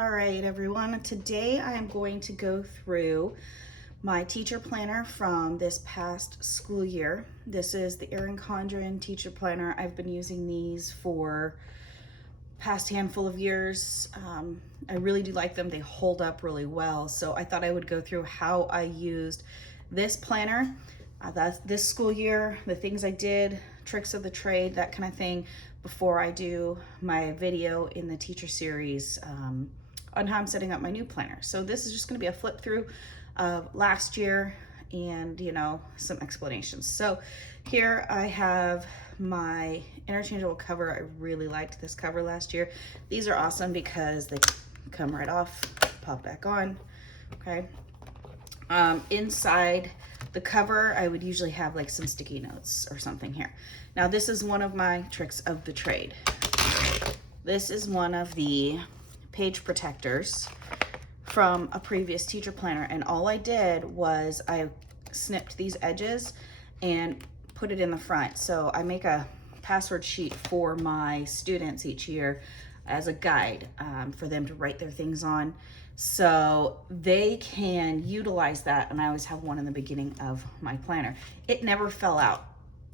All right, everyone. Today I am going to go through my teacher planner from this past school year. This is the Erin Condren teacher planner. I've been using these for past handful of years. I really do like them. They hold up really well. So I thought I would go through how I used this planner this school year, the things I did, tricks of the trade, that kind of thing, before I do my video in the teacher series on how I'm setting up my new planner. So this is just going to be a flip through of last year and, you know, some explanations. So here I have my interchangeable cover. I really liked this cover last year. These are awesome because they come right off, pop back on. Okay. Inside the cover, I would usually have like some sticky notes or something here. Now this is one of my tricks of the trade. This is one of the page protectors from a previous teacher planner, and all I did was I snipped these edges and put it in the front. So I make a password sheet for my students each year as a guide for them to write their things on, so they can utilize that. And I always have one in the beginning of my planner. It never fell out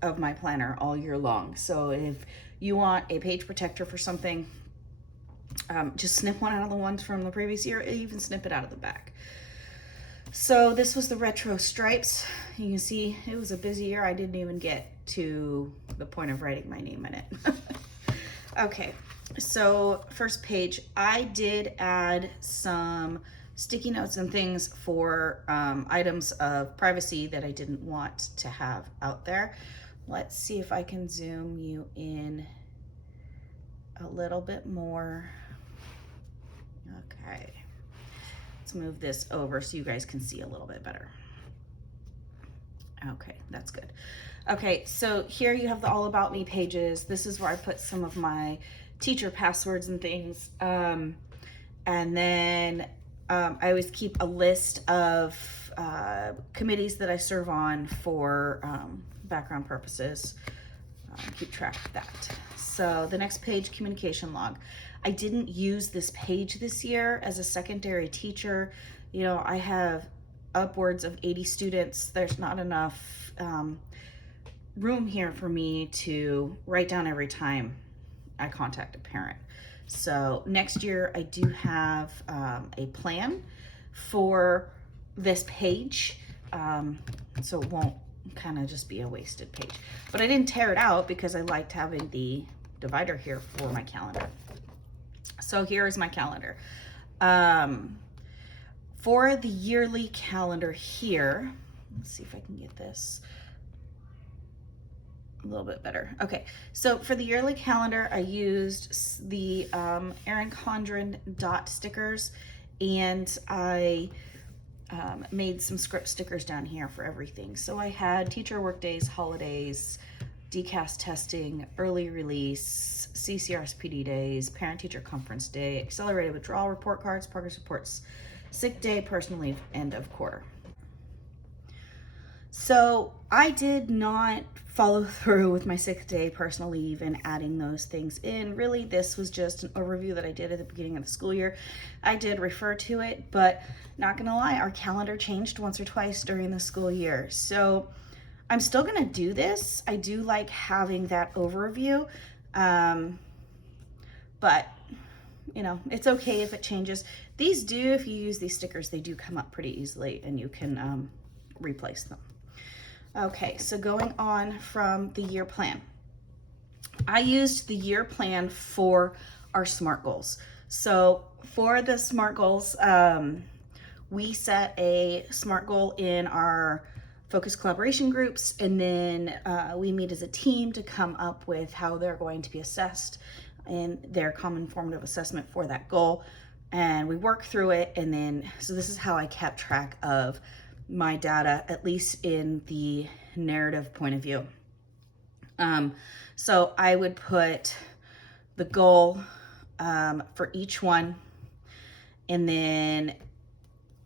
of my planner all year long. So if you want a page protector for something, just snip one out of the ones from the previous year, even snip it out of the back. So this was the retro stripes. You can see it was a busy year. I didn't even get to the point of writing my name in it. Okay, so first page, I did add some sticky notes and things for items of privacy that I didn't want to have out there. Let's see if I can zoom you in a little bit more. Okay, let's move this over so you guys can see a little bit better. Okay, that's good. Okay, so here you have the all about me pages. This is where I put some of my teacher passwords and things. And then I always keep a list of committees that I serve on for background purposes. Keep track of that. So the next page, communication log. I didn't use this page this year as a secondary teacher. You know, I have upwards of 80 students. There's not enough room here for me to write down every time I contact a parent. So next year I do have a plan for this page, so it won't kind of just be a wasted page. But I didn't tear it out because I liked having the divider here for my calendar. So here is my calendar. For the yearly calendar here, let's see if I can get this a little bit better. Okay, so for the yearly calendar, I used the Erin Condren dot stickers, and I made some script stickers down here for everything. So I had teacher work days, holidays, DCAS testing, early release, CCRSPD days, parent-teacher conference day, accelerated withdrawal report cards, progress reports, sick day, personal leave, end of quarter. So I did not follow through with my sick day, personal leave, and adding those things in. Really, this was just an overview that I did at the beginning of the school year. I did refer to it, but not gonna lie, our calendar changed once or twice during the school year. So I'm still gonna do this. I do like having that overview, but you know, it's okay if it changes. These do, if you use these stickers, they do come up pretty easily and you can replace them. Okay, so going on from the year plan. I used the year plan for our SMART goals. So for the SMART goals, we set a SMART goal in our focus collaboration groups, and then we meet as a team to come up with how they're going to be assessed in their common formative assessment for that goal. And we work through it, and then, so this is how I kept track of my data, at least in the narrative point of view. So I would put the goal for each one, and then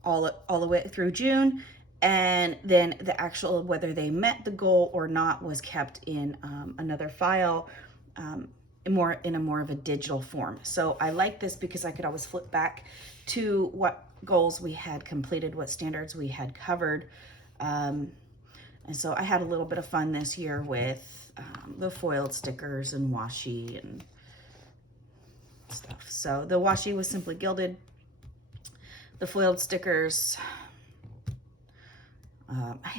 all the way through June, and then the actual, whether they met the goal or not, was kept in another file in a more of a digital form. So I like this because I could always flip back to what goals we had completed, what standards we had covered. And so I had a little bit of fun this year with the foiled stickers and washi and stuff. So the washi was simply Gilded. The foiled stickers,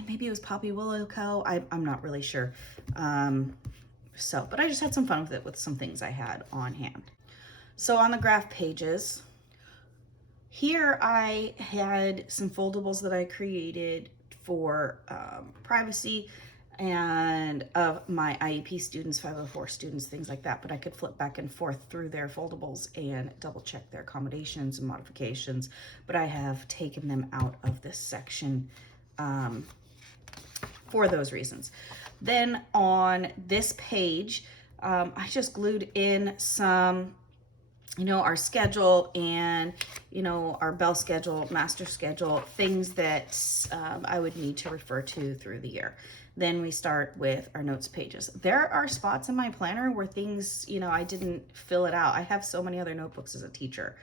maybe it was Poppy Willow Co. I'm not really sure. But I just had some fun with it with some things I had on hand. So on the graph pages, here I had some foldables that I created for privacy and of my IEP students, 504 students, things like that. But I could flip back and forth through their foldables and double check their accommodations and modifications. But I have taken them out of this section for those reasons. Then on this page, I just glued in some, our schedule and, our bell schedule, master schedule, things that I would need to refer to through the year. Then we start with our notes pages. There are spots in my planner where things, I didn't fill it out. I have so many other notebooks as a teacher.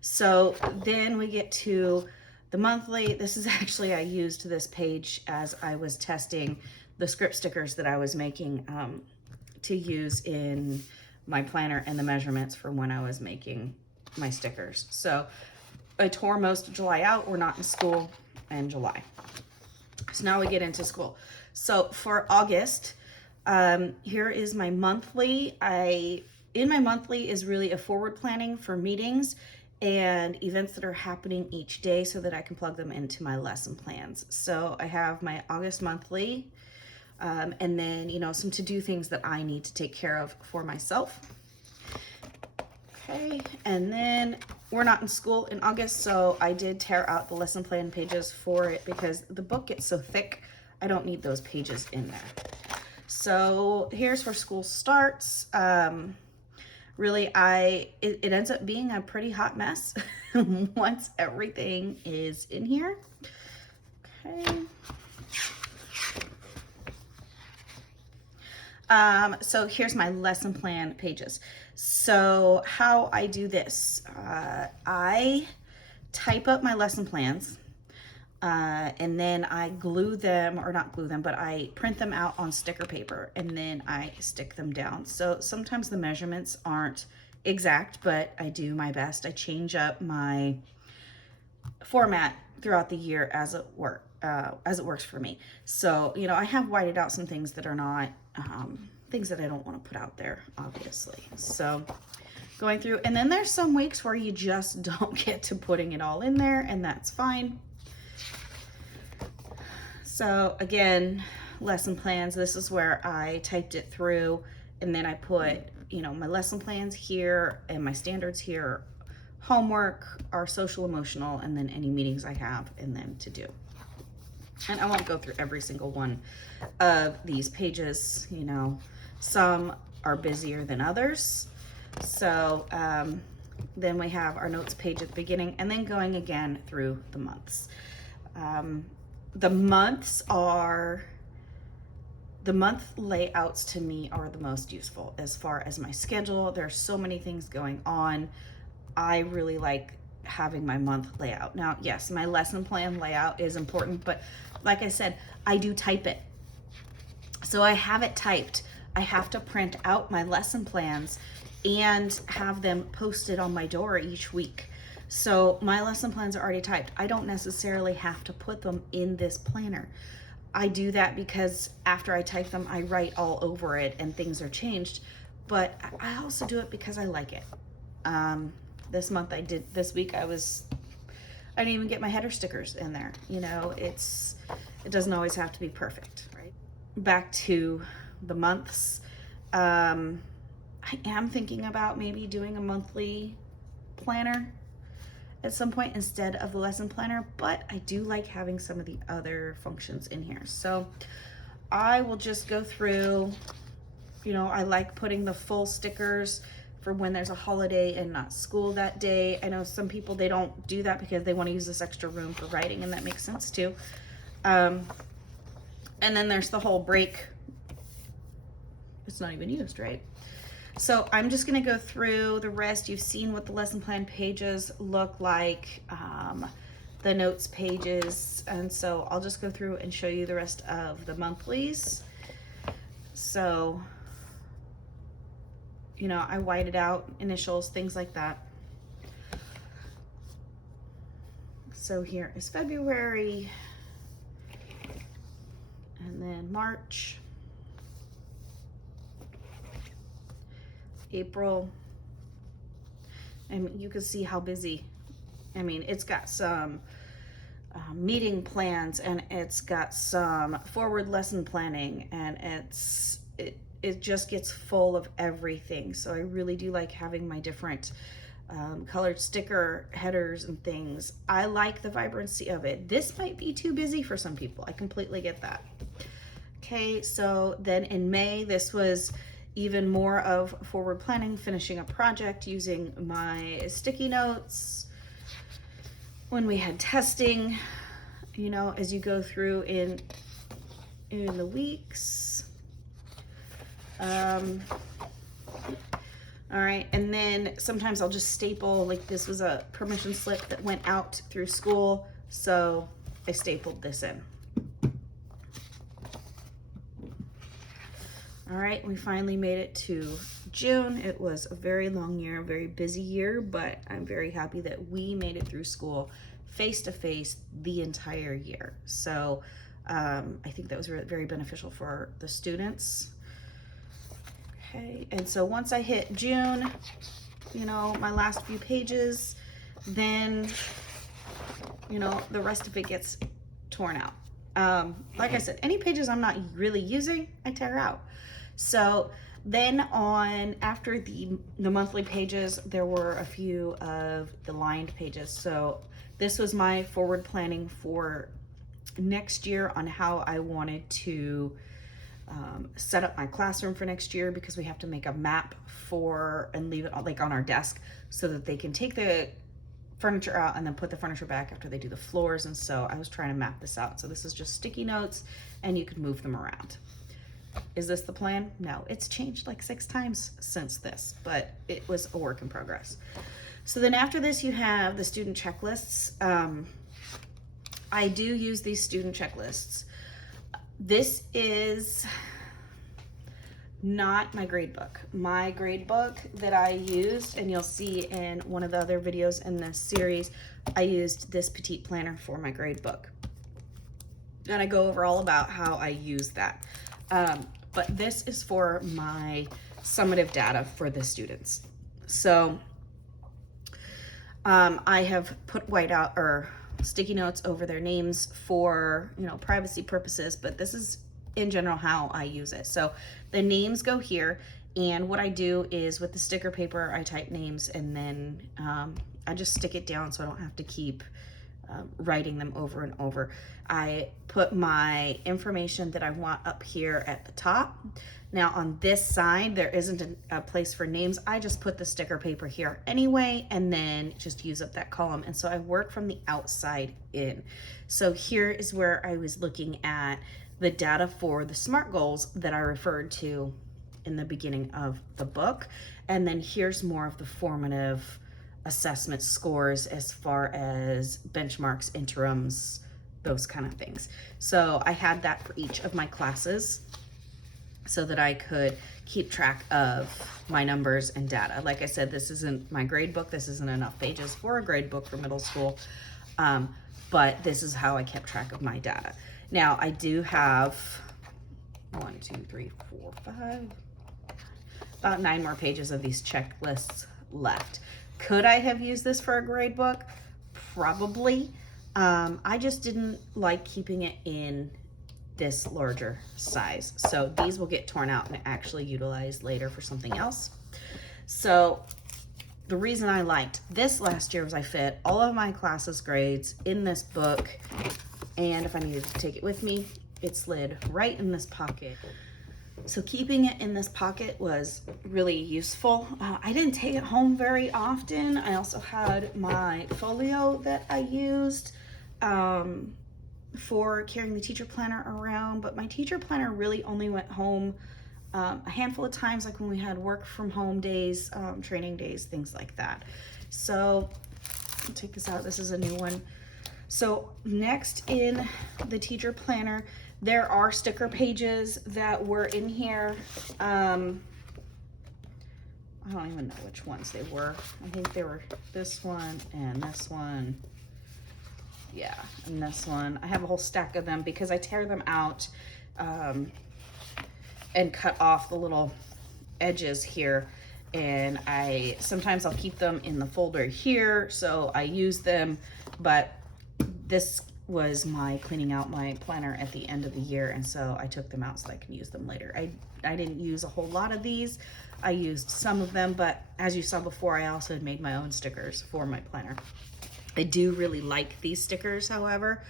So then we get to the monthly. This is actually, I used this page as I was testing the script stickers that I was making to use in my planner and the measurements for when I was making my stickers. So I tore most of July out. We're not in school in July. So now we get into school. So for August, here is my monthly. In my monthly is really a forward planning for meetings and events that are happening each day so that I can plug them into my lesson plans. So I have my August monthly, and then, some to-do things that I need to take care of for myself. Okay, and then we're not in school in August, so I did tear out the lesson plan pages for it because the book gets so thick, I don't need those pages in there. So here's where school starts. Really, it ends up being a pretty hot mess once everything is in here. Okay. So here's my lesson plan pages. So how I do this, I type up my lesson plans, and then I glue them, or not glue them, but I print them out on sticker paper and then I stick them down. So sometimes the measurements aren't exact, but I do my best. I change up my format throughout the year as it works for me. So, I have whited out some things that are not things that I don't want to put out there, obviously. So going through, and then there's some weeks where you just don't get to putting it all in there, and that's fine. So again, lesson plans, this is where I typed it through, and then I put, my lesson plans here and my standards here, homework, our social emotional, and then any meetings I have in them to do. And I won't go through every single one of these pages, some are busier than others. So then we have our notes page at the beginning, and then going again through the months. The month layouts to me are the most useful as far as my schedule. There's so many things going on. I really like having my month layout. Now, yes, my lesson plan layout is important, but like I said, I do type it. So I have it typed. I have to print out my lesson plans and have them posted on my door each week. So my lesson plans are already typed. I don't necessarily have to put them in this planner. I do that because after I type them, I write all over it and things are changed. But I also do it because I like it. This week I didn't even get my header stickers in there. It doesn't always have to be perfect, right? Back to the months. I am thinking about maybe doing a monthly planner at some point instead of the lesson planner, but I do like having some of the other functions in here. So I will just go through, I like putting the full stickers for when there's a holiday and not school that day. I know some people, they don't do that because they want to use this extra room for writing, and that makes sense too. And then there's the whole break. It's not even used, right? So I'm just gonna go through the rest. You've seen what the lesson plan pages look like, the notes pages, and so I'll just go through and show you the rest of the monthlies. So, you know, I whited out initials, things like that. So here is February, and then March, April, and you can see how busy. I mean, it's got some meeting plans, and it's got some forward lesson planning, and it just gets full of everything. So I really do like having my different colored sticker headers and things. I like the vibrancy of it. This might be too busy for some people. I completely get that. Okay, so then in May, this was even more of forward planning, finishing a project using my sticky notes. When we had testing, you know, as you go through in the weeks. All right, and then sometimes I'll just staple, like this was a permission slip that went out through school, so I stapled this in. All right, we finally made it to June. It was a very long year, a very busy year, but I'm very happy that we made it through school face-to-face the entire year. So I think that was very beneficial for the students. Okay, and so once I hit June, you know, my last few pages, then, you know, the rest of it gets torn out. Like I said, any pages I'm not really using, I tear out. So then after the monthly pages, there were a few of the lined pages. So this was my forward planning for next year on how I wanted to set up my classroom for next year, because we have to make a map and leave it like on our desk so that they can take the furniture out and then put the furniture back after they do the floors. And so I was trying to map this out. So this is just sticky notes, and you can move them around. Is this the plan? No, it's changed like 6 times since this, but it was a work in progress. So then after this, you have the student checklists. I do use these student checklists. This is not my grade book. My grade book that I used, and you'll see in one of the other videos in this series, I used this petite planner for my grade book. And I go over all about how I use that. But this is for my summative data for the students. So I have put whiteout or sticky notes over their names for, you know, privacy purposes, but this is in general how I use it. So the names go here, and what I do is with the sticker paper, I type names, and then I just stick it down so I don't have to keep writing them over and over. I put my information that I want up here at the top. Now on this side, there isn't a place for names. I just put the sticker paper here anyway, and then just use up that column. And so I work from the outside in. So here is where I was looking at the data for the SMART goals that I referred to in the beginning of the book. And then here's more of the formative assessment scores as far as benchmarks, interims, those kind of things. So I had that for each of my classes so that I could keep track of my numbers and data. Like I said, this isn't my grade book. This isn't enough pages for a grade book for middle school, but this is how I kept track of my data. Now I do have 1, 2, 3, 4, 5, about 9 more pages of these checklists left. Could I have used this for a grade book? Probably. I just didn't like keeping it in this larger size. So these will get torn out and actually utilized later for something else. So the reason I liked this last year was I fit all of my classes grades in this book, and if I needed to take it with me, it slid right in this pocket. So keeping it in this pocket was really useful. I didn't take it home very often. I also had my folio that I used for carrying the teacher planner around, but my teacher planner really only went home a handful of times, like when we had work from home days, training days, things like that. So I'll take this out. This is a new one. So next in the teacher planner, there are sticker pages that were in here. I don't even know which ones they were. I think they were this one and this one. Yeah, and this one. I have a whole stack of them because I tear them out and cut off the little edges here. And sometimes I'll keep them in the folder here, so I use them, but this was my cleaning out my planner at the end of the year, and so I took them out so I can use them later. I didn't use a whole lot of these. I used some of them, but as you saw before, I also had made my own stickers for my planner. I do really like these stickers, however,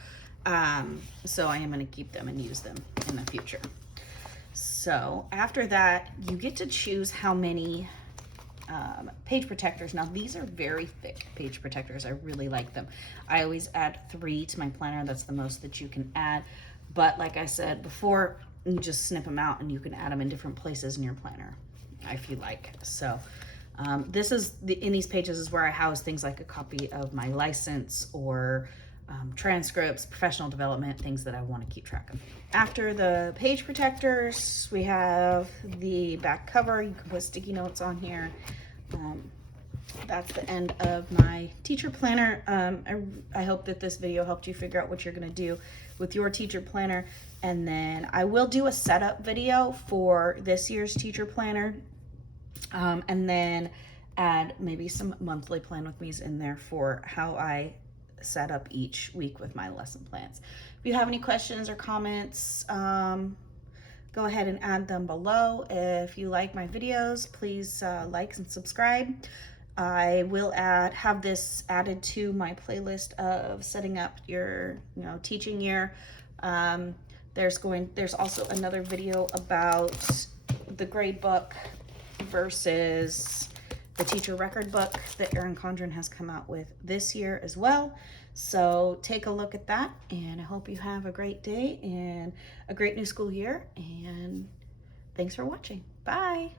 so I am going to keep them and use them in the future. So after that, you get to choose how many page protectors. Now these are very thick page protectors. I really like them. I always add 3 to my planner. That's the most that you can add. But like I said before, you just snip them out and you can add them in different places in your planner if you like. So this is in these pages is where I house things like a copy of my license or transcripts, professional development, things that I want to keep track of. After the page protectors, we have the back cover. You can put sticky notes on here. That's the end of my teacher planner. I hope that this video helped you figure out what you're going to do with your teacher planner. And then I will do a setup video for this year's teacher planner. And then add maybe some monthly plan with me's in there for how I set up each week with my lesson plans. If you have any questions or comments, go ahead and add them below. If you like my videos, please like and subscribe. I will have this added to my playlist of setting up your teaching year. There's also another video about the grade book versus the teacher record book that Erin Condren has come out with this year as well. So take a look at that, and I hope you have a great day and a great new school year, and thanks for watching. Bye.